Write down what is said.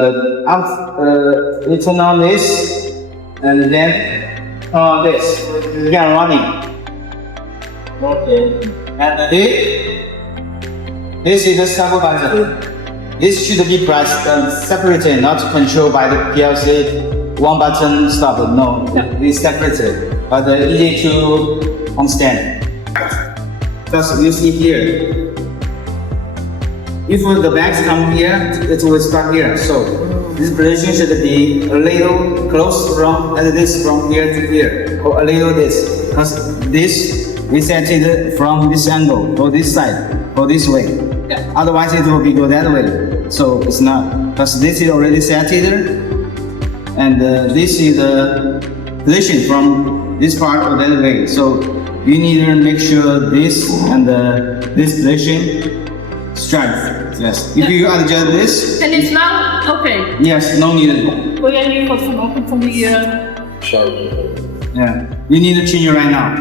You turn on this, and then turn on this. You can running. Okay. And this is the start button. This should be pressed separated, not controlled by the PLC. One button stop. No, it's separated, but easy to understand. First, you see here. If the bags come here, it will start here. So this position should be a little close from this from here to here, or a little this, because this we set it from this angle, or this side, or this way. Yeah. Otherwise, it will be go that way. So it's not, because this is already set it, and this is the position from this part or that way. So you need to make sure this and this position strength. Yes. If you adjust this. And it's now okay. Yes, no need. Wil jij nu wat vanochtend van die... Yeah. You need to change it right now.